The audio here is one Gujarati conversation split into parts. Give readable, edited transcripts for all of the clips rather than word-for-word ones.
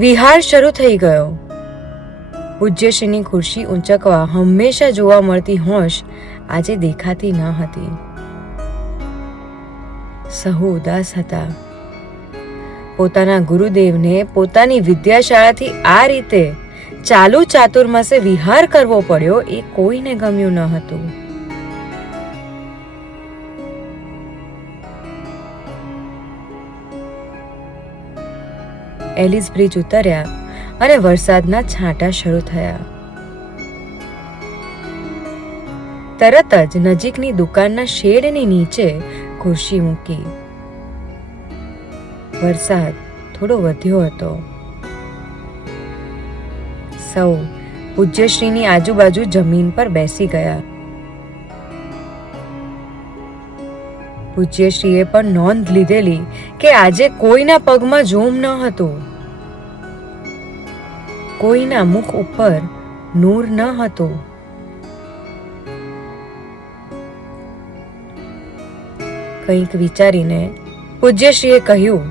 વિહાર શરૂ થઈ ગયો. પૂજ્યશ્રીની ખુરશી ઊંચકવા હંમેશા જોવા મળતી હોશ આજે દેખાતી ન હતી. સહુ ઉદાસ હતા. પોતાના ગુરુદેવને પોતાની વિદ્યાશાળાથી આ રીતે ચાલુ ચાતુર્માસે વિહાર કરવો પડ્યો એ કોઈને ગમ્યું ન હતું. એલિસ બ્રિજ ઉતર્યા અને વરસાદના છાંટા શરૂ થયા. તરત જ નજીકની દુકાનના શેડની નીચે ખુરશી મૂકી. વરસાદ થોડો વધ્યો હતો. સૌ પૂજ્યશ્રીની આજુબાજુ જમીન પર બેસી ગયા. પૂજ્યશ્રીએ પણ નોંધ લીધેલી કે આજે કોઈના પગમાં જોમ ન હતું, કોઈના મુખ ઉપર નૂર ન હતું. કંઈક વિચારીને પૂજ્યશ્રીએ કહ્યું,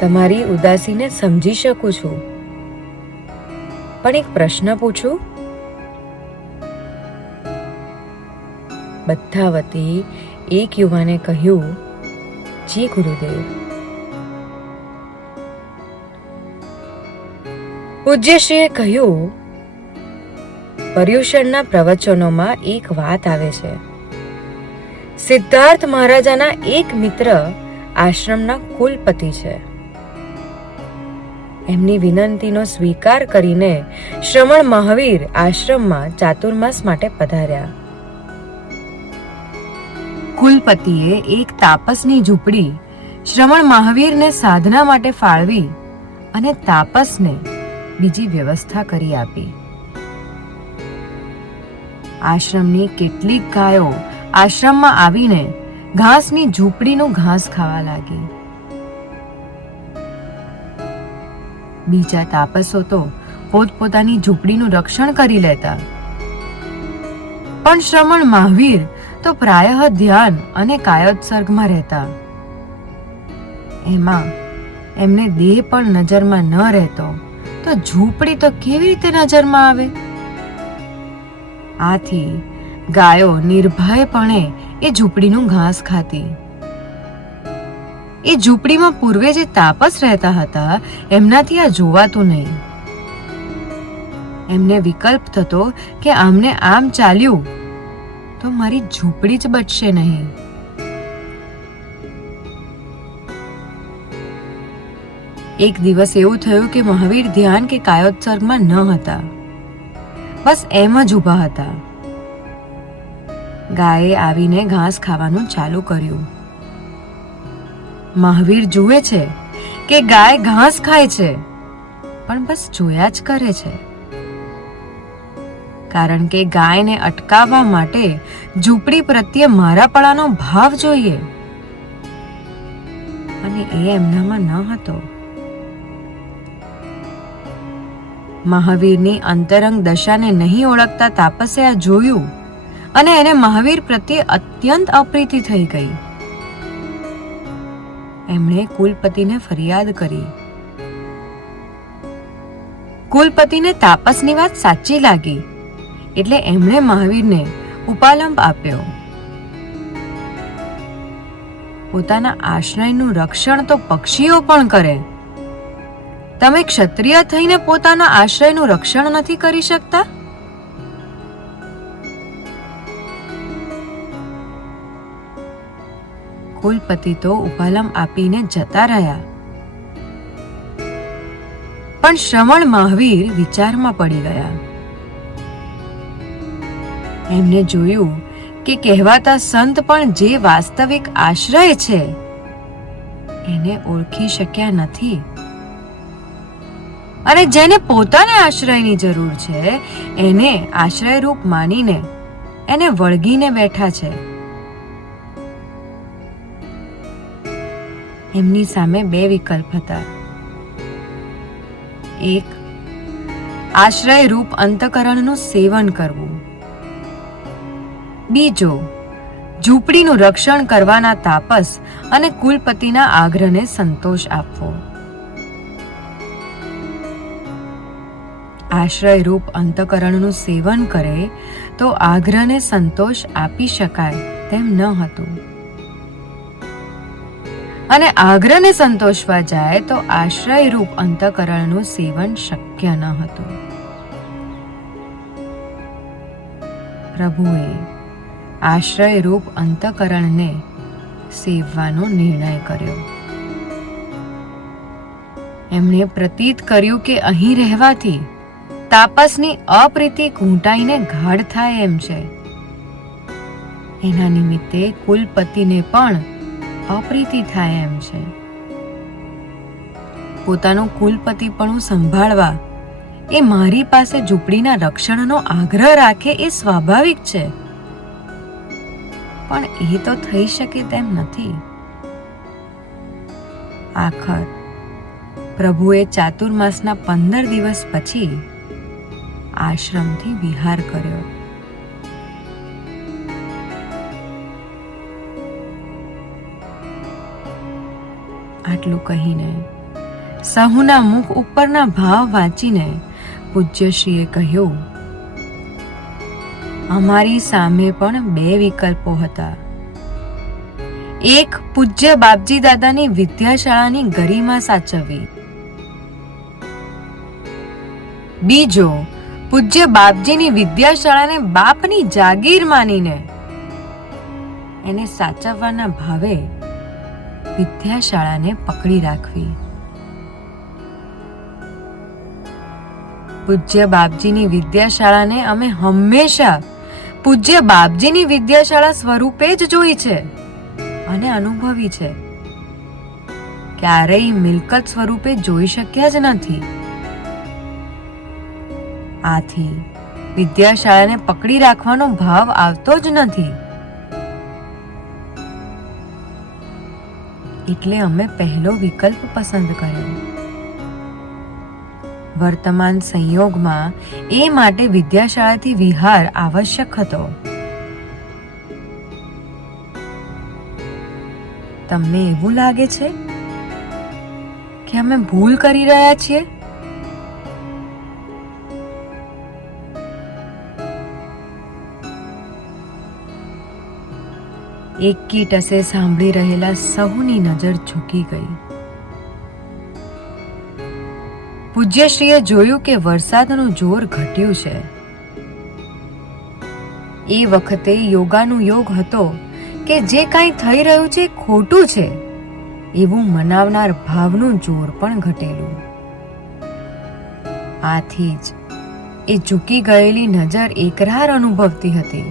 તમારી ઉદાસીને સમજી શકું છું, પણ એક પ્રશ્ન પૂછું? બધા વતી એક યુવાને કહ્યું, જી ગુરુદેવ. પૂજ્યશ્રીએ કહ્યું, પર્યુષણના પ્રવચનોમાં એક વાત આવે છે. સિદ્ધાર્થ મહારાજાના એક મિત્ર આશ્રમના કુલપતિ છે. એમની વિનંતીનો સ્વીકાર કરીને શ્રમણ મહાવીર આશ્રમમાં ચાતુર્માસ માટે પધાર્યા. કુલપતિએ એક તાપસની ઝૂંપડી શ્રમણ મહાવીરને સાધના માટે ફાળવી અને તાપસને બીજી વ્યવસ્થા કરી આપી. આશ્રમની કેટલીક ગાયો આશ્રમમાં આવીને ઘાસની ઝૂંપડીનું ઘાસ ખાવા લાગી. બીજા તાપસો તો પોતપોતાની ઝૂંપડીનું રક્ષણ કરી લેતા, પણ શ્રમણ મહાવીર તો પ્રાયઃ ધ્યાન અને કાયોત્સર્ગમાં રહેતા. એમાં એમને દેહ પણ નજરમાં ન રહેતો તો ઝૂંપડી તો કેવી રીતે નજરમાં આવે? આથી ગાયો નિર્ભયપણે એ ઝૂંપડીનું ઘાસ ખાતી. એ ઝૂંપડીમાં પૂર્વે જે તાપસ રહેતા હતા એમનાથી આ જોવાતું નહીં. એમને વિકલ્પ થતો કે આમને આમ ચાલ્યું તો મારી ઝૂંપડી જ બચશે નહીં. એક દિવસ એવું થયું કે મહાવીર ધ્યાન કે કાયોત્સર્ગમાં ન હતા, બસ એમ જ ઊભા હતા. ગાયે આવીને ઘાસ ખાવાનું ચાલુ કર્યું. મહાવીર જુએ છે કે ગાય ઘાસ ખાય છે, પણ બસ જોયા જ કરે છે, કારણ કે ગાયને અટકાવવા માટે ઝૂંપડી પ્રત્યે મારાપણાનો ભાવ જોઈએ, અને એ એમનામાં ન હતો. મહાવીરની અંતરંગ દશાને નહીં ઓળખતા તાપસે આ જોયું અને એને મહાવીર પ્રત્યે અત્યંત અપ્રીતિ થઈ ગઈ. એમણે કુલપતિને ફરિયાદ કરી. કુલપતિને તાપસની વાત સાચી લાગી એટલે એમણે મહાવીરને ઉપાલંબ આપ્યો. પોતાના આશ્રયનું રક્ષણ તો પક્ષીઓ પણ કરે, તમે ક્ષત્રિય થઈને પોતાના આશ્રયનું રક્ષણ નથી કરી શકતા? કુલપતિ તો ઉપાલમ આપીને જતા રહ્યા, પણ શ્રમણ મહાવીર વિચારમાં પડી ગયા. એમને જોયું કે કહેવાતા સંત પણ જે વાસ્તવિક આશ્રય છે એને ઓળખી શક્યા નથી, અને જેને પોતાને આશ્રયની જરૂર છે એને આશ્રયરૂપ માનીને એને વળગીને બેઠા છે. એમની સામે બે વિકલ્પ હતા. એક, આશ્રય રૂપ અંતકરણનું સેવન કરવું. બીજો, ઝૂંપડીનું રક્ષણ કરવાના તાપસ અને કુલપતિના આગ્રહને સંતોષ આપવો. આશ્રય રૂપ અંતઃકરણનું સેવન કરે તો આગ્રહને સંતોષ આપી શકાય તેમ ન હતું, અને આગ્રહને સંતોષવા જાય તો આશ્રય રૂપ અંતઃકરણનું સેવન શક્ય ન હતું. પ્રભુએ આશ્રય રૂપ અંતઃકરણને સેવવાનો નિર્ણય કર્યો. એમણે પ્રતીત કર્યું કે અહીં રહેવાથી તાપસની અપ્રીતિ ઘૂંટાઈને ગાઢ થાય એમ છે. એના નિમિત્તે કુલપતિને પણ અપ્રીતિ થાય એમ છે. પોતાનું કુલપતિપણું સંભાળવા એ મારી પાસે ઝૂંપડીના રક્ષણનો આગ્રહ રાખે એ સ્વાભાવિક છે, પણ એ તો થઈ શકે તેમ નથી. આખર પ્રભુએ ચાતુર્માસના 15 દિવસ પછી આશ્રમથી વિહાર કર્યો. આટલું કહીને સહુના મુખ ઉપરના ભાવ વાંચીને પૂજ્યશ્રીએ કહ્યું, અમારી સામે પણ 2 વિકલ્પો હતા. એક, પૂજ્ય બાપજી દાદાની વિદ્યાશાળાની ગરિમા સાચવવી. બીજો, પૂજ્ય બાપજીની વિદ્યાશાળાને બાપની જાગીર માનીને એને સાચવવાના ભાવે વિદ્યાશાળાને પકડી રાખવી. પૂજ્ય બાપજીની વિદ્યાશાળાને અમે હંમેશા પૂજ્ય બાપજીની વિદ્યાશાળા સ્વરૂપે જ જોઈ છે અને અનુભવી છે. ક્યારેય મિલકત સ્વરૂપે જોઈ શક્યા જ નથી. આથી વિદ્યાશાળાને પકડી રાખવાનો ભાવ આવતો જ નથી. એટલે અમે પહેલો વિકલ્પ પસંદ કર્યો. વર્તમાન સંયોગમાં એ માટે વિદ્યાશાળાથી વિહાર આવશ્યક હતો. તમને એવું લાગે છે કે અમે ભૂલ કરી રહ્યા છીએ? એકી ટસે સાંભળી રહેલા સહુની નજર ઝૂકી ગઈ. પૂજ્યશ્રીએ જોયું કે વરસાદનું જોર ઘટ્યું છે. એ વખતે યોગાનુયોગ હતો કે જે કાંઈ થઈ રહ્યું છે ખોટું છે એવું મનાવનાર ભાવનું જોર પણ ઘટેલું. આથી જ એ ઝૂકી ગયેલી નજર એકરાર અનુભવતી હતી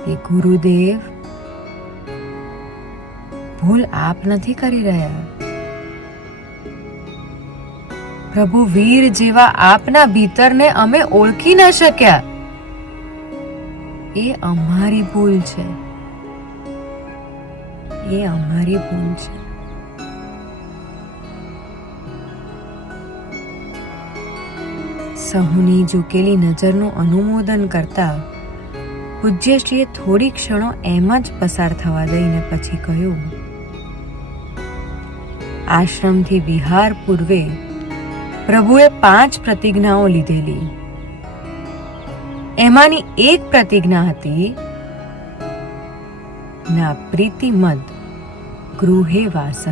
કે ગુરુદેવ, ભૂલ આપ નથી કરી રહ્યા. પ્રભુ વીર જેવા આપના ભીતરને અમે ઓળખી ન શક્યા. એ અમારી ભૂલ છે. એ અમારી ભૂલ છે. સહુની ઝૂકેલી નજરનું અનુમોદન કરતા પૂજ્યશ્રીએ થોડી ક્ષણો એમ જ પસાર થવા દઈને પછી કહ્યું, આશ્રમથી વિહાર પૂર્વે પ્રભુએ 5 પ્રતિજ્ઞાઓ લીધેલી. એમાંની એક પ્રતિજ્ઞા હતી, ના પ્રીતિમદ ગૃહે વાસઃ.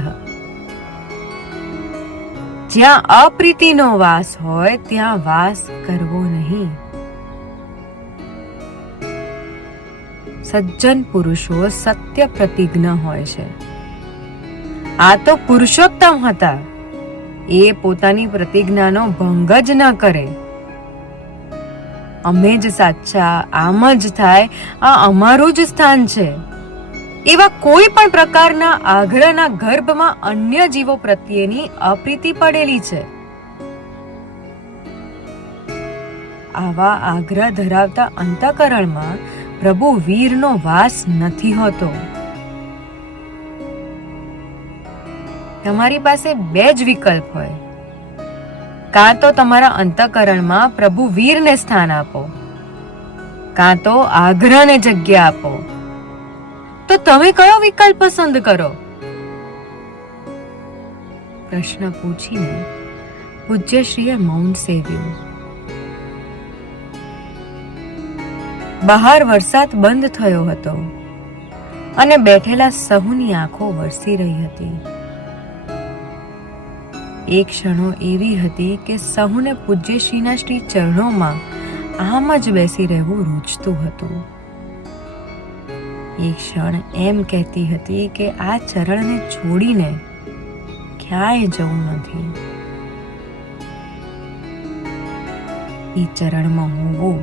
જ્યાં અપ્રીતિનો વાસ હોય ત્યાં વાસ કરવો નહીં. સજ્જન પુરુષો સત્ય પ્રતિજ્ઞા હોય છે. આ તો પુરુષોત્તમ હતા. એ પોતાની પ્રતિજ્ઞાનો ભંગ જ ન કરે. અમે જ સાચા, આમ જ થાય, આ અમારું જ સ્થાન છે, એવા કોઈ પણ પ્રકારના આગ્રહના ગર્ભમાં અન્ય જીવો પ્રત્યેની અપ્રીતિ પડેલી છે. આવા આગ્રહ ધરાવતા અંતઃકરણમાં પ્રભુ વીરનો વાસ નથી હોતો. તમારી પાસે 2 જ વિકલ્પ હોય. કાં તો તમારા અંતઃકરણમાં પ્રભુ વીરને સ્થાન આપો, કાં તો આગ્રહને જગ્યા આપો. તો તમે કયો વિકલ્પ પસંદ કરો? પ્રશ્ન પૂછીને પૂજ્યશ્રીએ મૌન સેવ્યું. બહાર વરસાદ બંધ થયો હતો અને બેઠેલા સહુની આંખો વરસી રહી હતી. એ ક્ષણો એવી હતી કે સહુને પૂજ્યશ્રીના શ્રી ચરણોમાં આમ જ બેસી રહેવું રૂચતું હતું. એ ક્ષણ એમ કહેતી હતી કે આ ચરણને છોડીને ક્યાંય જવું નથી. એ ચરણમાં હોવું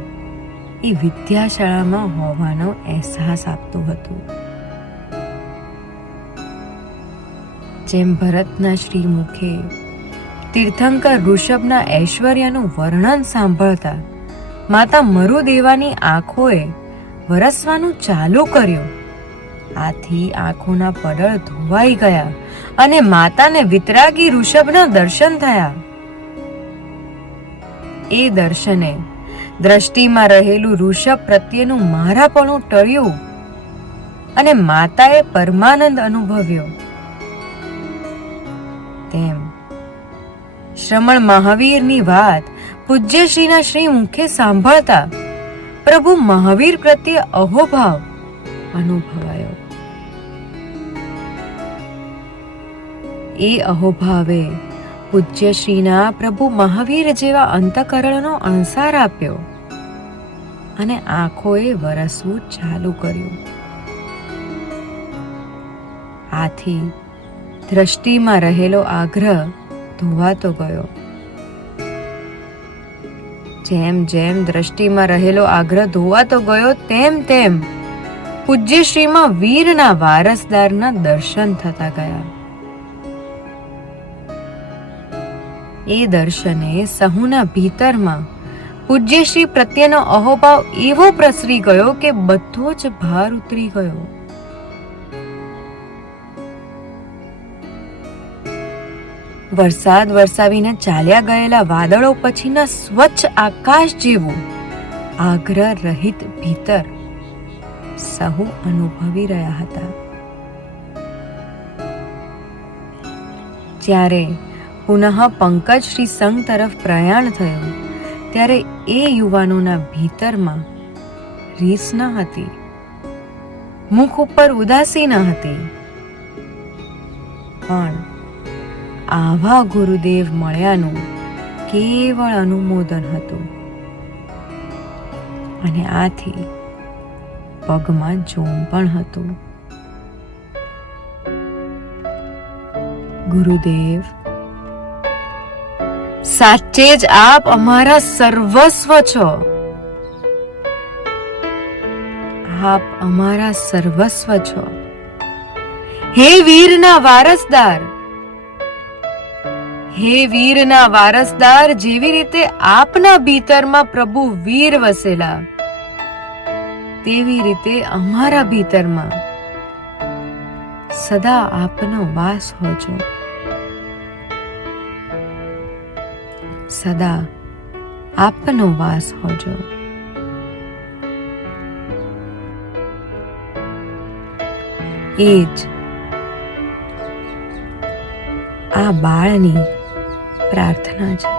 એ વિદ્યાશાળામાં હોવાનો અહેસાસ આપતું હતું. જેમ ભરતના શ્રી મુખે તીર્થંકર ઋષભના ઐશ્વર્યનું વર્ણન સાંભળતા માતા મરુદેવાની આંખોએ વરસવાનું ચાલુ કર્યું. આથી આંખોના પડળ ધોવાઈ ગયા અને માતાને વિતરાગી ઋષભના દર્શન થયા. એ દર્શને દ્રષ્ટિમાં રહેલું ઋષભ પ્રત્યેનું મારાપણું ટળ્યું અને માતાએ પરમાનંદ અનુભવ્યો. તેમ શ્રમણ મહાવીરની વાત પૂજ્યશ્રીના શ્રી મુખે સાંભળતા પ્રભુ મહાવીર પ્રત્યે અહોભાવ અનુભવાયો. એ અહોભાવે પૂજ્યશ્રીના પ્રભુ મહાવીર જેવા અંતઃકરણનો અણસાર આપ્યો અને આંખોએ વરસવું ચાલુ કર્યું. આથી દ્રષ્ટિમાં રહેલો આગ્રહ ધોવાતો ગયો. જેમ જેમ દ્રષ્ટિમાં રહેલો આગ્રહ ધોવાતો ગયો તેમ તેમ પૂજ્યશ્રીમાં વીરના વારસદારના દર્શન થતા ગયા. એ દર્શને સહુના ભીતરમાં પૂજ્યશ્રી પ્રત્યેનો અહોભાવ એવો પ્રસરી ગયો કે બધો જ ભાર ઉતરી ગયો. વરસાદ વરસાવીને ચાલ્યા ગયેલા વાદળો પછીના સ્વચ્છ આકાશ જેવું આગ્રહ રહિત ભીતર સહુ અનુભવી રહ્યા હતા. જ્યારે પુનઃ પંકજ શ્રી સંઘ તરફ પ્રયાણ થયું ત્યારે એ યુવાનોના ભીતરમાં રીસ ન હતી, મુખ ઉપર ઉદાસી ન હતી, પણ આવા ગુરુદેવ મળ્યાનું કેવળ અનુમોદન હતું અને આથી પગમાં જોમ પણ હતું. ગુરુદેવ, સાચે જ આપ અમારા સર્વસ્વ છો. આપ અમારા સર્વસ્વ છો. હે વીરના વારસદાર, હે વીરના વારસદાર, જેવી રીતે આપના ભીતરમાં પ્રભુ વીર વસેલા તેવી રીતે અમારા ભીતરમાં સદા આપનો વાસ હોજો. સદા આપનો વાસ હોજો. એ જ આ બાળની પ્રાર્થના છે.